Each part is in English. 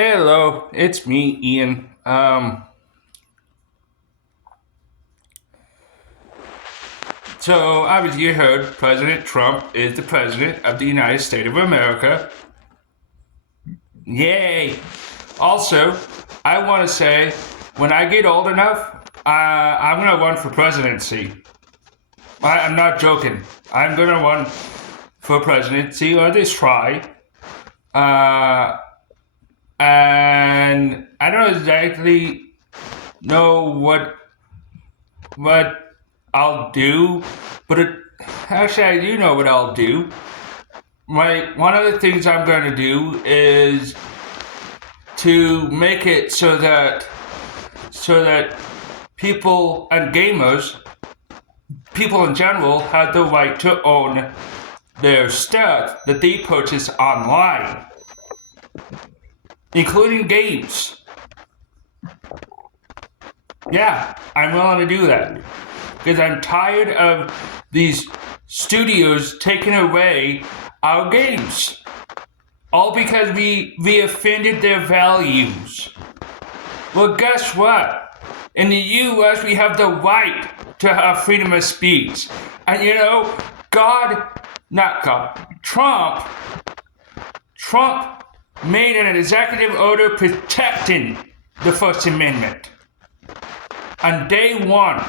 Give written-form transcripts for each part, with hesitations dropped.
Hello, it's me, Ian. So obviously you heard President Trump is the president of the United States of America. Yay! Also, I want to say, when I get old enough, I'm gonna run for presidency. I'm not joking. I'm gonna run for presidency, or at least try. Uh, and I don't exactly know what I'll do, but actually I do know what I'll do. One of the things I'm going to do is to make it so that people and gamers, people in general, have the right to own their stuff that they purchase online, including games. Yeah, I'm willing to do that because I'm tired of these studios taking away our games, all because we offended their values. Well, guess what? In the U.S., we have the right to have freedom of speech, and Trump made an executive order protecting the First Amendment on day one.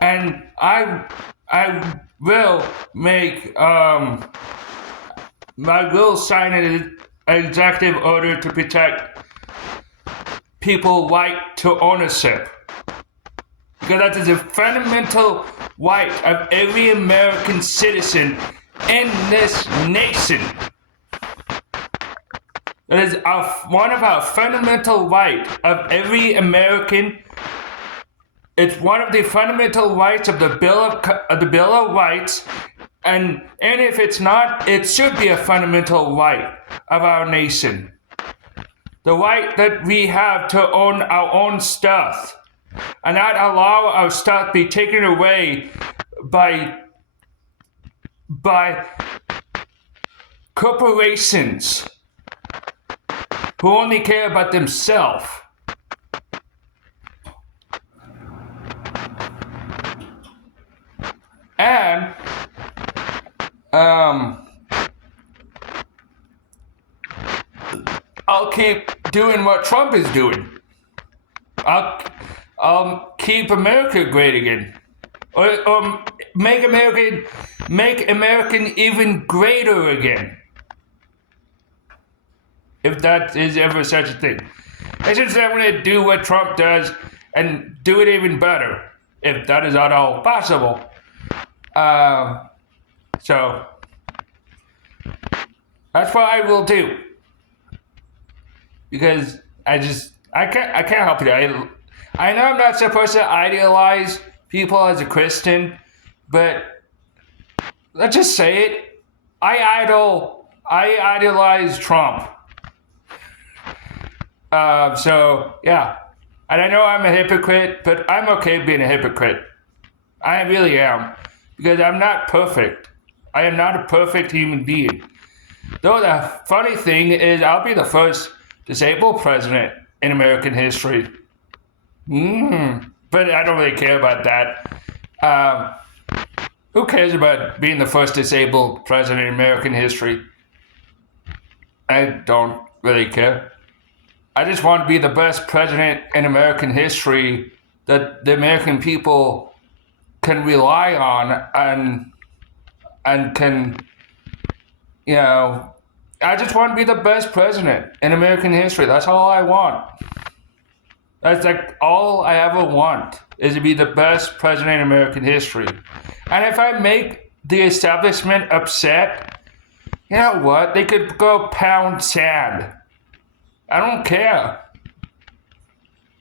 And I will make I will sign an executive order to protect people's right to ownership, because that is a fundamental right of every American citizen in this nation. That is one of our fundamental rights of every American. It's one of the fundamental rights of the Bill of Rights, and if it's not, it should be a fundamental right of our nation. The right that we have to own our own stuff, and not allow our stuff be taken away by corporations who only care about themselves. And I'll keep doing what Trump is doing. I'll keep America great again, or make American even greater again, if that is ever such a thing. It's just that I'm going to do what Trump does and do it even better, if that is at all possible. So that's what I will do, because I can't help it. I know I'm not supposed to idealize people as a Christian, but let's just say it. I idolize Trump. So yeah, and I know I'm a hypocrite, but I'm okay being a hypocrite. I really am, because I'm not perfect. I am not a perfect human being. Though the funny thing is, I'll be the first disabled president in American history. But I don't really care about that. Who cares about being the first disabled president in American history? I don't really care. I just want to be the best president in American history that the American people can rely on, and can, I just want to be the best president in American history. That's all I want. That's like all I ever want, is to be the best president in American history. And if I make the establishment upset, you know what? They could go pound sand. I don't care.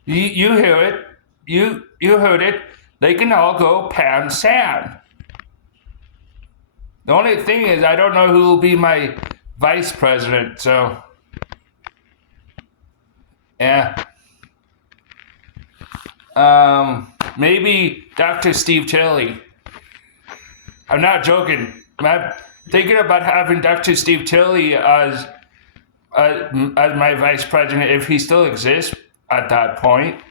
You hear it. You heard it. They can all go pound sand. The only thing is, I don't know who will be my vice president, so yeah. Maybe Dr. Steve Tilley. I'm not joking. thinking about having Dr. Steve Tilley as my vice president if he still exists at that point.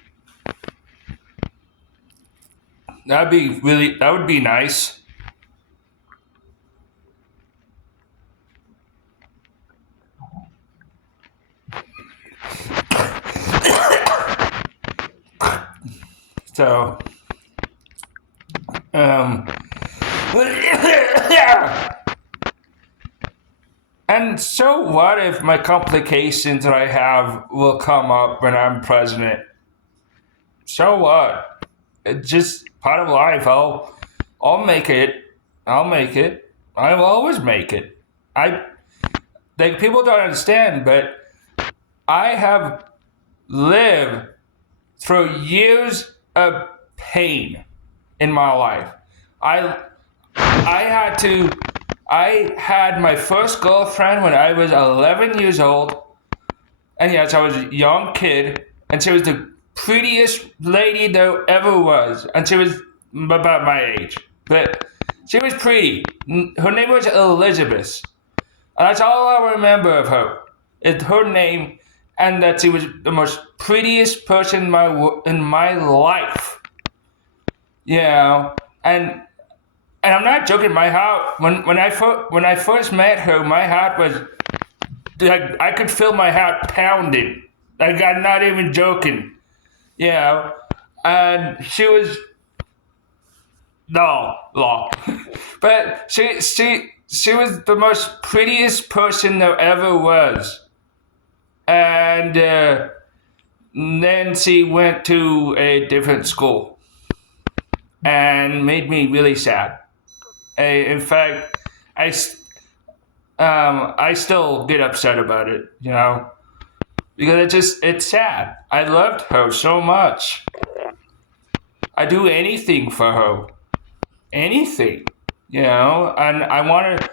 That would be nice. So, um, and so what if my complications that I have will come up when I'm president? So what? It's just part of life. I'll make it. I'll make it. I will always make it. I like people don't understand, but I have lived through years of pain in my life. I I had my first girlfriend when I was 11 years old, and yes, I was a young kid, and she was the prettiest lady there ever was, and she was about my age, but she was pretty. Her name was Elizabeth, and that's all I remember of her. It's her name, and that she was the most prettiest person in my life. You know, and I'm not joking. My heart when I first met her, my heart was like I could feel my heart pounding. Like I'm not even joking. You know, and she was no, but she was the most prettiest person there ever was, and then she went to a different school and made me really sad. In fact, I still get upset about it, you know, because it's sad. I loved her so much. I do anything for her, anything, you know, and I want to.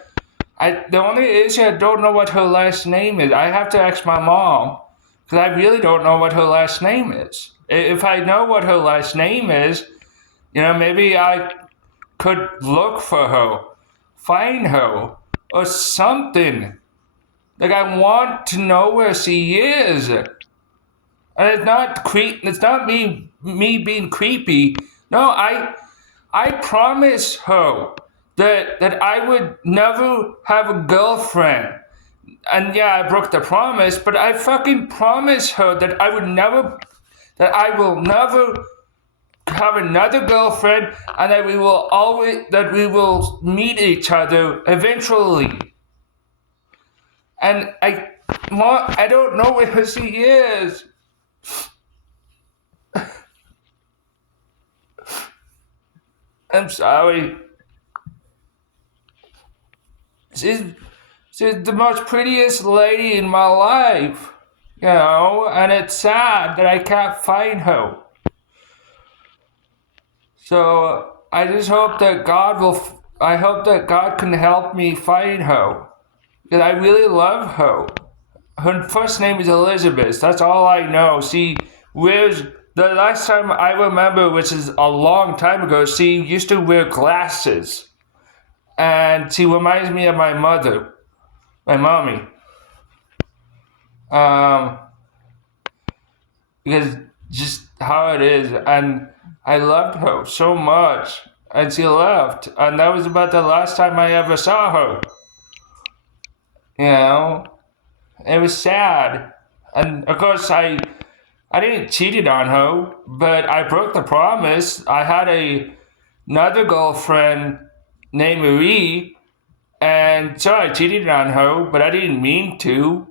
The only issue I don't know what her last name is. I have to ask my mom because I really don't know what her last name is. If I know what her last name is, you know, maybe I could look for her, find her, or something. Like I want to know where she is. And it's not it's not me being creepy. No, I promise her that I would never have a girlfriend. And yeah, I broke the promise, but I fucking promise her that I will never have another girlfriend, and that we will meet each other eventually. And I don't know where she is. I'm sorry. She's the most prettiest lady in my life, you know, and it's sad that I can't find her. So I just hope that I hope that God can help me find her. Because I really love her. Her first name is Elizabeth. That's all I know. She wears, the last time I remember, which is a long time ago, she used to wear glasses. And she reminds me of my mother, my mommy. Because just how it is. And I loved her so much. And she left. And that was about the last time I ever saw her. You know? It was sad. And of course I didn't cheat on her, but I broke the promise. I had another girlfriend named Marie, and so I cheated on her, but I didn't mean to.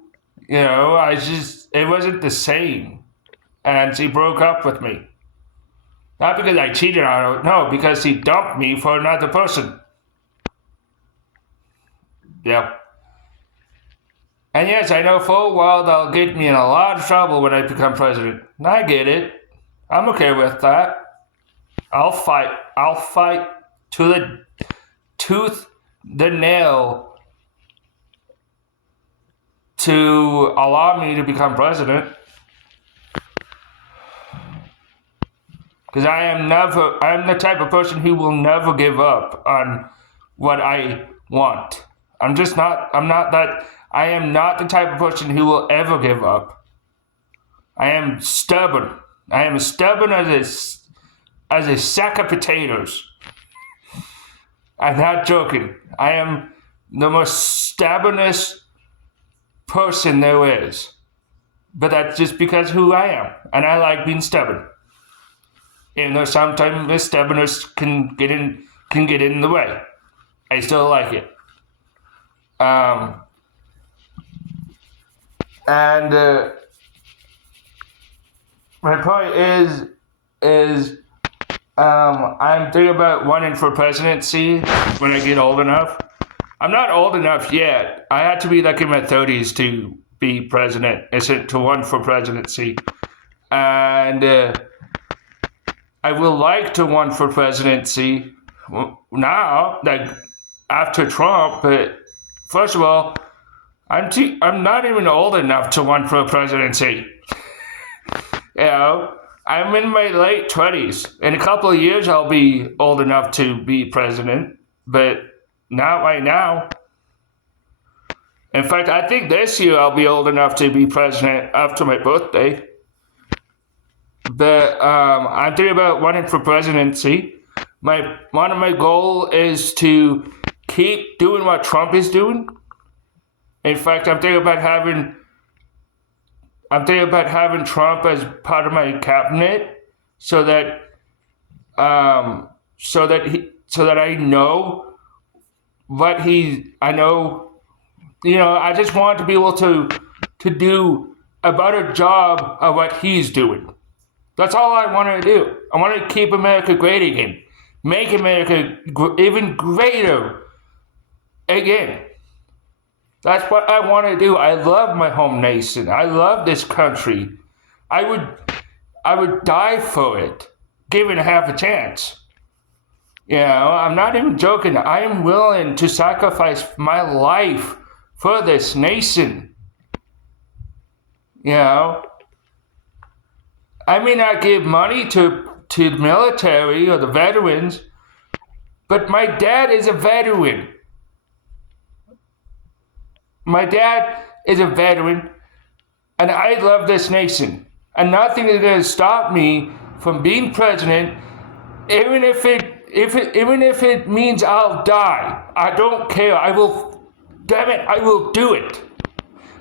You know, it wasn't the same. And she broke up with me. Not because I cheated on her, no, because she dumped me for another person. Yeah. And yes, I know full well that'll get me in a lot of trouble when I become president. And I get it. I'm okay with that. I'll fight. I'll fight to the tooth, the nail, to allow me to become president. Because I am the type of person who will never give up on what I want. I'm just not. I'm not that. I am not the type of person who will ever give up. I am stubborn. I am as stubborn as a sack of potatoes. I'm not joking. I am the most stubbornest person there is. But that's just because who I am. And I like being stubborn. Even though sometimes the stubbornness can get in the way. I still like it. And my point is I'm thinking about running for presidency when I get old enough. I'm not old enough yet. I had to be like in my 30s to be president, to run for presidency. And I will like to run for presidency now, like after Trump. But first of all, I'm not even old enough to run for presidency. You know, I'm in my late 20s. In a couple of years, I'll be old enough to be president, but not right now. In fact, I think this year I'll be old enough to be president after my birthday. But I'm thinking about running for presidency. One of my goals is to keep doing what Trump is doing. In fact, I'm thinking about having Trump as part of my cabinet, so that I know what I know. You know, I just want to be able to do a better job of what he's doing. That's all I want to do. I want to keep America great again, make America even greater again. That's what I want to do. I love my home nation. I love this country. I would die for it, given half a chance. You know, I'm not even joking. I am willing to sacrifice my life for this nation. You know, I may not give money to the military or the veterans, but my dad is a veteran. My dad is a veteran, and I love this nation. And nothing is going to stop me from being president, even if it means I'll die. I don't care. I will do it.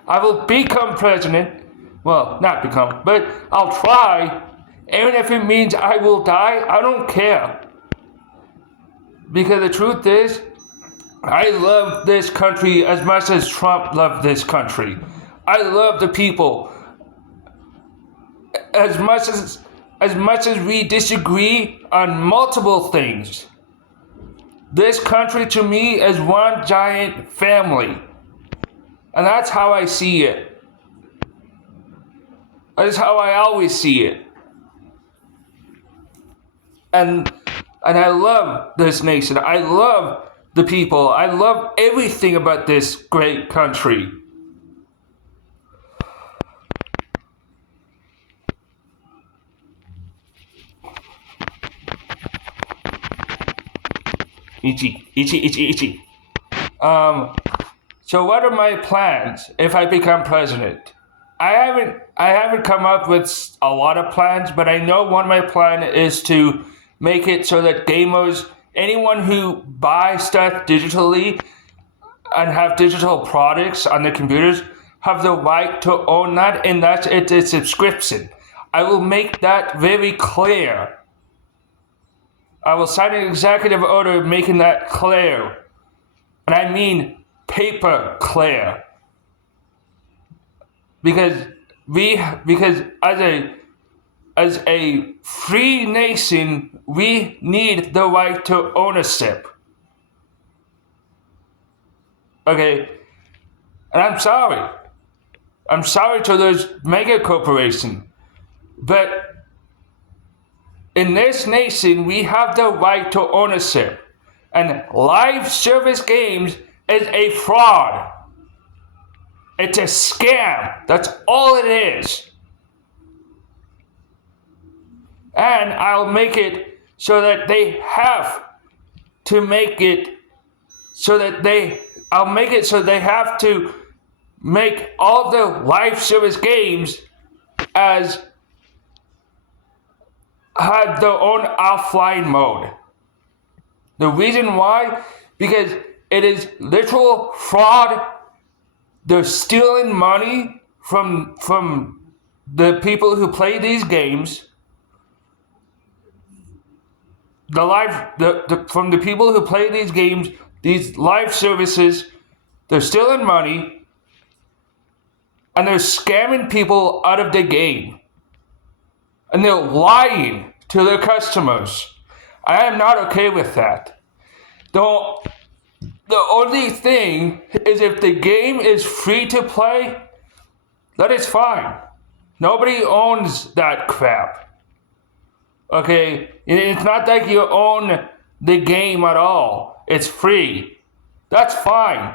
I will become president. Well, not become, but I'll try. Even if it means I will die, I don't care. Because the truth is, I love this country as much as Trump loved this country. I love the people. As much as we disagree on multiple things, this country to me is one giant family. And that's how I see it. That is how I always see it. And I love this nation. I love the people. I love everything about this great country. Itchy. So what are my plans if I become president? I haven't come up with a lot of plans, but I know one of my plans is to make it so that gamers, anyone who buys stuff digitally and have digital products on their computers, have the right to own that, and that's it's a subscription. I will make that very clear. I will sign an executive order making that clear. And I mean paper clear. Because as a free nation, we need the right to ownership. Okay? And I'm sorry. I'm sorry to those mega corporations. But in this nation, we have the right to ownership. And live service games is a fraud. It's a scam. That's all it is. And I'll make it so that they have to make it so that I'll make it so they have to make all the live service games as have their own offline mode. The reason why? Because it is literal fraud. They're stealing money from the people who play these games. From the people who play these games, these live services, they're stealing money and they're scamming people out of the game. And they're lying to their customers. I am not okay with that. The only thing is if the game is free to play, that is fine. Nobody owns that crap. Okay? It's not like you own the game at all. It's free. That's fine.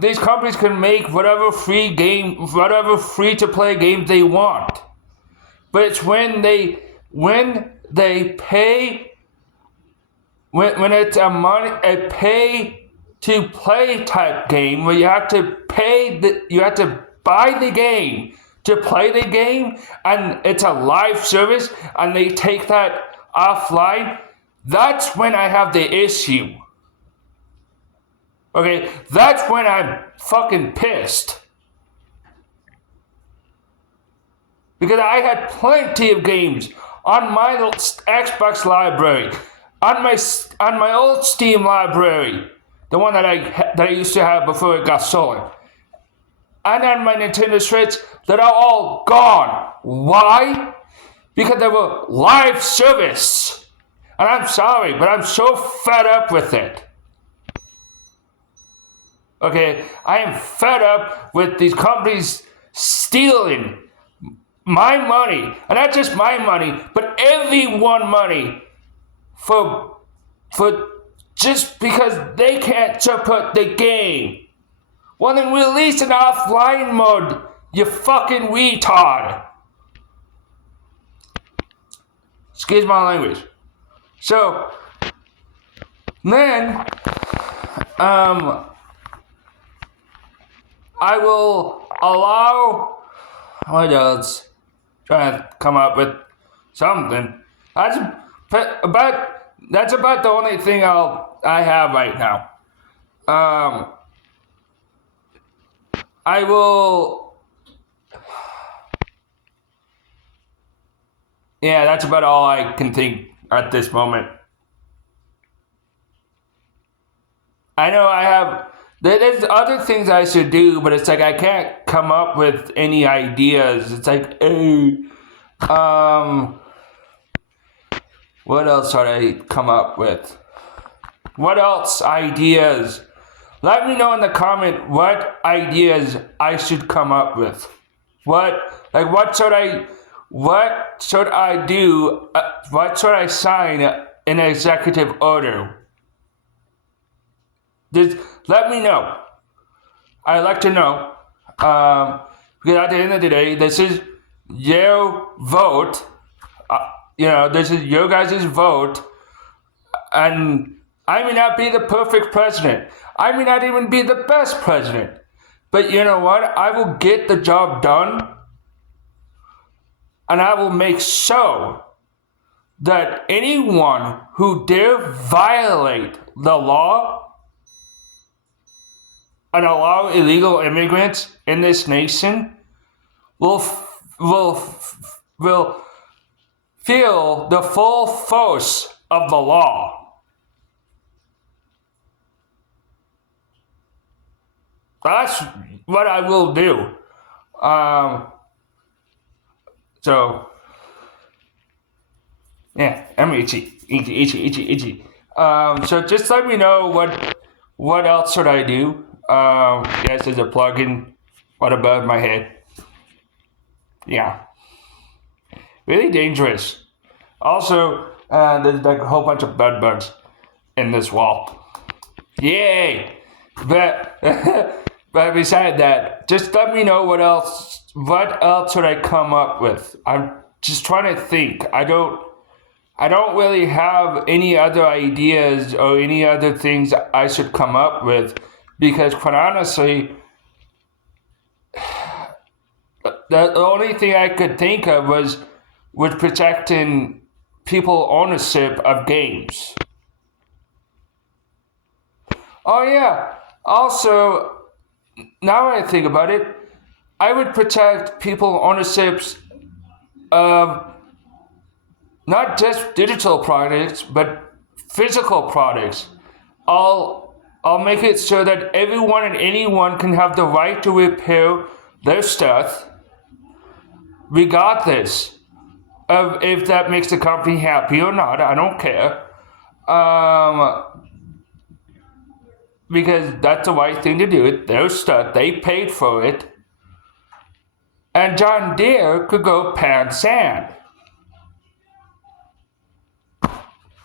These companies can make whatever free to play game they want. But it's when they pay, when it's a pay to play type game where you have to buy the game to play the game, and it's a live service and they take that offline. That's when I have the issue. Okay, that's when I'm fucking pissed. Because I had plenty of games on my Xbox library, on my old Steam library, the one that I used to have before it got stolen, and on my Nintendo Switch that are all gone. Why? Because they were live service. And I'm sorry, but I'm so fed up with it. Okay, I am fed up with these companies stealing my money, and not just my money, but everyone's money for just because they can't support the game. Well, then release an offline mode, you fucking retard. Excuse my language. So then, I will allow. What else? Trying to come up with something. That's about the only thing I have right now. I will. Yeah, that's about all I can think at this moment. I know I have. There's other things I should do, but it's like I can't come up with any ideas. It's like, what else should I come up with? What else ideas? Let me know in the comment what ideas I should come up with. What should I do? What should I sign in executive order? Just let me know. I'd like to know. Because at the end of the day, this is your vote. This is your guys' vote. And I may not be the perfect president. I may not even be the best president. But you know what? I will get the job done. And I will make sure that anyone who dare violate the law and allow illegal immigrants in this nation will feel the full force of the law. That's what I will do. So, yeah, I'm itchy. So just let me know what else should I do. Yes, there's a plugin right above my head. Yeah. Really dangerous. Also, there's like a whole bunch of bed bugs in this wall. Yay! But beside that, just let me know what else should I come up with. I'm just trying to think. I don't really have any other ideas or any other things I should come up with. because quite honestly, the only thing I could think of was protecting people ownership of games. Oh yeah. Also, now that I think about it, I would protect people ownerships of not just digital products, but physical products. I'll make it so that everyone and anyone can have the right to repair their stuff, regardless of if that makes the company happy or not. I don't care. Because that's the right thing to do. It their stuff. They paid for it. And John Deere could go pound sand.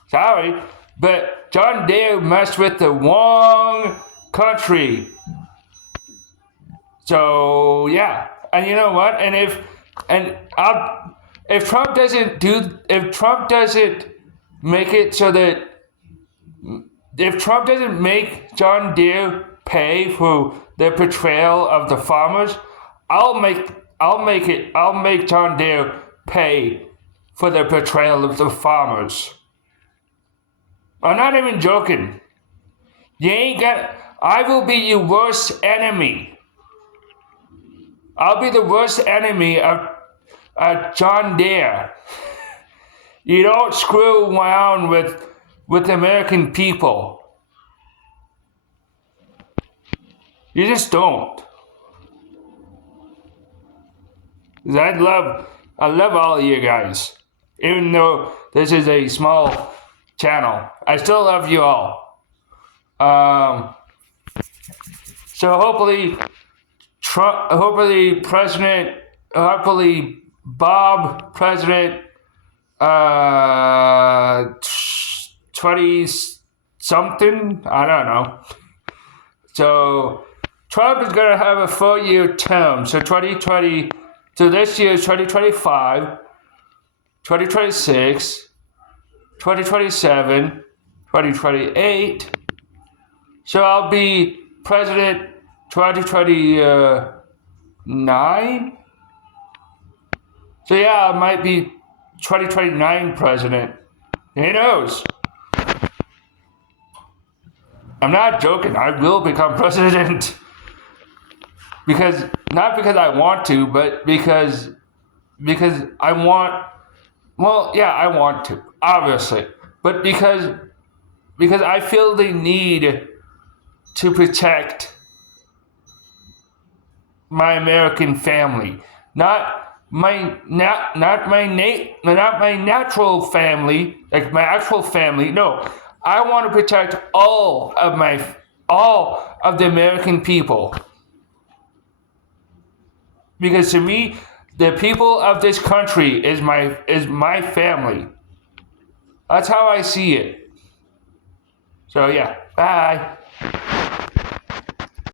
Sorry, but John Deere messed with the wrong country. So yeah, and you know what? If Trump doesn't make it so that if Trump doesn't make John Deere pay for the portrayal of the farmers, I'll make John Deere pay for the portrayal of the farmers. I'm not even joking. I will be your worst enemy. I'll be the worst enemy of John Deere. You don't screw around with the American people. You just don't. I love all of you guys. Even though this is a small channel, I still love you all. So hopefully Bob President 20 something, I don't know. So Trump is going to have a 4-year term. So 2020, so this year is 2025, 2026, 2027, 2028. So I'll be president 2029. So yeah, I might be 2029 president. Who knows? I'm not joking. I will become president. Not because I want to, but because I want. Well, yeah, I want to, obviously, but because I feel the need to protect my American family, not my natural family, like my actual family. No, I want to protect all of the American people. Because to me, the people of this country is my family. That's how I see it. So yeah, bye.